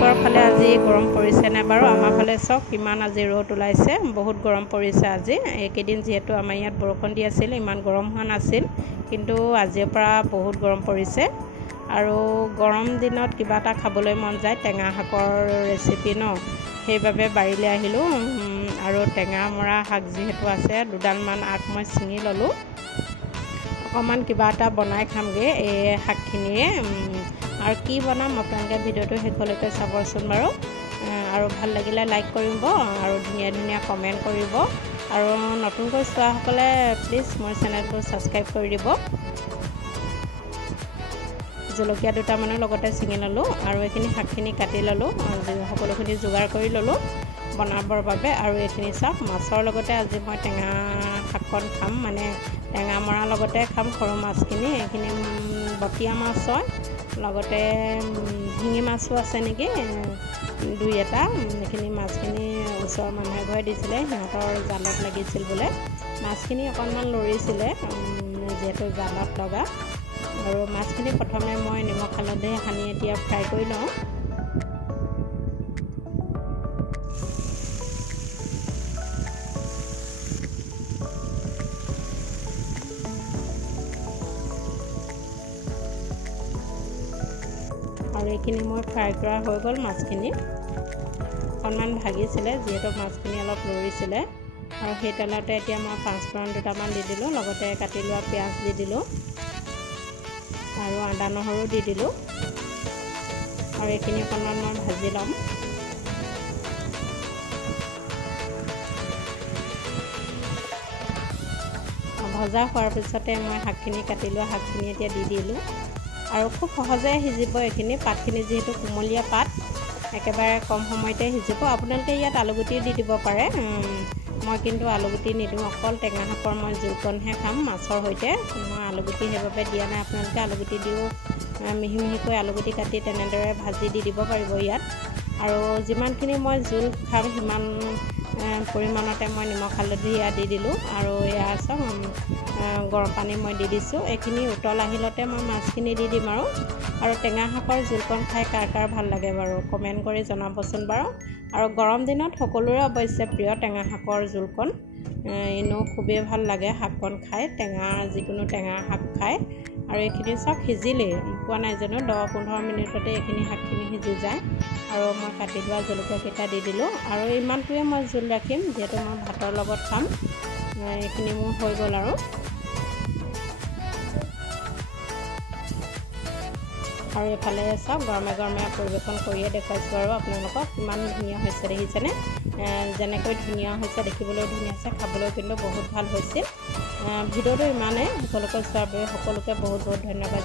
আপোনালোকৰ ফালে আজি গৰম পৰিছে নে বাৰু? আমাৰ ফালে চাওক কিমান আজি ৰ'দ ওলাইছে, বহুত গৰম পৰিছে আজি। এইকেইদিন যিহেতু আমাৰ ইয়াত বৰষুণ দি আছিল, ইমান গৰম হোৱা নাছিল, কিন্তু আজিৰ পৰা বহুত গৰম পৰিছে। আৰু গৰম দিনত কিবা এটা খাবলৈ মন যায়, টেঙা শাকৰ ৰেচিপি ন, সেইবাবে বাৰীলৈ আহিলোঁ। আৰু টেঙা মৰা শাক যিহেতু আছে, দুডালমান আগ মই ছিঙি ল'লোঁ। অকণমান কিবা এটা বনাই খামগৈ এই শাকখিনিয়ে। আৰু কি বনাম আপোনালোকে ভিডিঅ'টো শেষলৈকে চাবচোন বাৰু। আৰু ভাল লাগিলে লাইক কৰিব আৰু ধুনীয়া ধুনীয়া কমেণ্ট কৰিব। আৰু নতুনকৈ চোৱাসকলে প্লিজ মোৰ চেনেলটো ছাবস্ক্ৰাইব কৰি দিব। জলকীয়া দুটামানৰ লগতে ছিঙি ল'লোঁ আৰু এইখিনি শাকখিনি কাটি ল'লোঁ, সকলোখিনি যোগাৰ কৰি ল'লোঁ বনাবৰ বাবে। আৰু এইখিনি চাওক, মাছৰ লগতে আজি মই টেঙা শাকখন খাম, মানে টেঙা মৰাৰ লগতে খাম সৰু মাছখিনি। এইখিনি বটীয়া মাছ হয়, লগতে শিঙি মাছো আছে নেকি দুই এটা। এইখিনি মাছখিনি ওচৰৰ মানুহ এঘৰে দিছিলে, সিহঁতৰ জালত লাগিছিল বোলে। মাছখিনি অকণমান লৰিছিলে যিহেতু জালত লগা। আৰু মাছখিনি প্ৰথমে মই নিমখ হালধি সানি এতিয়া ফ্ৰাই কৰি লওঁ। আৰু এইখিনি মই ফ্ৰাই কৰা হৈ গ'ল মাছখিনি। অকণমান ভাগিছিলে যিহেতু মাছখিনি অলপ লৰিছিলে। আৰু সেই তেলতে এতিয়া মই পাঁচফোৰণ দুটামান দি দিলোঁ, লগতে কাটি লোৱা পিঁয়াজ দি দিলোঁ আৰু আদা নহৰু দি দিলোঁ। আৰু এইখিনি অকণমান মই ভাজি ল'ম। ভজা হোৱাৰ পিছতে মই শাকখিনি কাটি লোৱা শাকখিনি এতিয়া দি দিলোঁ। আৰু খুব সহজে সিজিব এইখিনি, পাতখিনি যিহেতু কুমলীয়া পাত, একেবাৰে কম সময়তে সিজিব। আপোনালোকে ইয়াত আলুগুটিও দি দিব পাৰে, মই কিন্তু আলুগুটি নিদিওঁ, অকল টেঙা শাকৰ মই জোলকণহে খাম মাছৰ সৈতে। মই আলুগুটি সেইবাবে দিয়া নাই। আপোনালোকে আলুগুটি দিও মিহি মিহিকৈ আলুগুটি কাটি তেনেদৰে ভাজি দি দিব পাৰিব ইয়াত। আৰু যিমানখিনি মই জোল খাম সিমান পৰিমাণতে মই নিমখ হালধি ইয়াত দি দিলোঁ। আৰু এয়া চাওক গৰম পানী মই দি দিছোঁ। এইখিনি উতল আহিলতে মই মাছখিনি দি দিম। আৰু টেঙা শাকৰ জোলকণ খাই কাৰ কাৰ ভাল লাগে বাৰু কমেণ্ট কৰি জনাবচোন বাৰু। আৰু গৰম দিনত সকলোৰে অৱশ্যে প্ৰিয় টেঙা শাকৰ জোলকণ, এনেও খুবেই ভাল লাগে শাককণ খাই, যিকোনো টেঙা শাক খাই। আৰু এইখিনি চাওক সিজিলেই, পোৱা নাই জানো 10-15 মিনিটতে এইখিনি শাকখিনি সিজি যায়। আৰু মই কাটি লোৱা জলকীয়াকেইটা দি দিলোঁ। আৰু ইমানটোৱে মই জোল ৰাখিম, যিহেতু মই ভাতৰ লগত খাম। এইখিনি মোৰ হৈ গ'ল। আৰু এইফালে চাওক গৰমে গৰমে পৰিৱেশন কৰিয়ে দেখুৱাইছোঁ আৰু আপোনালোকক কিমান ধুনীয়া হৈছে দেখিছেনে? যেনেকৈ ধুনীয়া হৈছে, দেখিবলৈও ধুনীয়া হৈছে, খাবলৈও কিন্তু বহুত ভাল হৈছিল। ভিডিঅ'টো ইমানেই, সকলোকে চোৱাৰ বাবে সকলোকে বহুত বহুত ধন্যবাদ।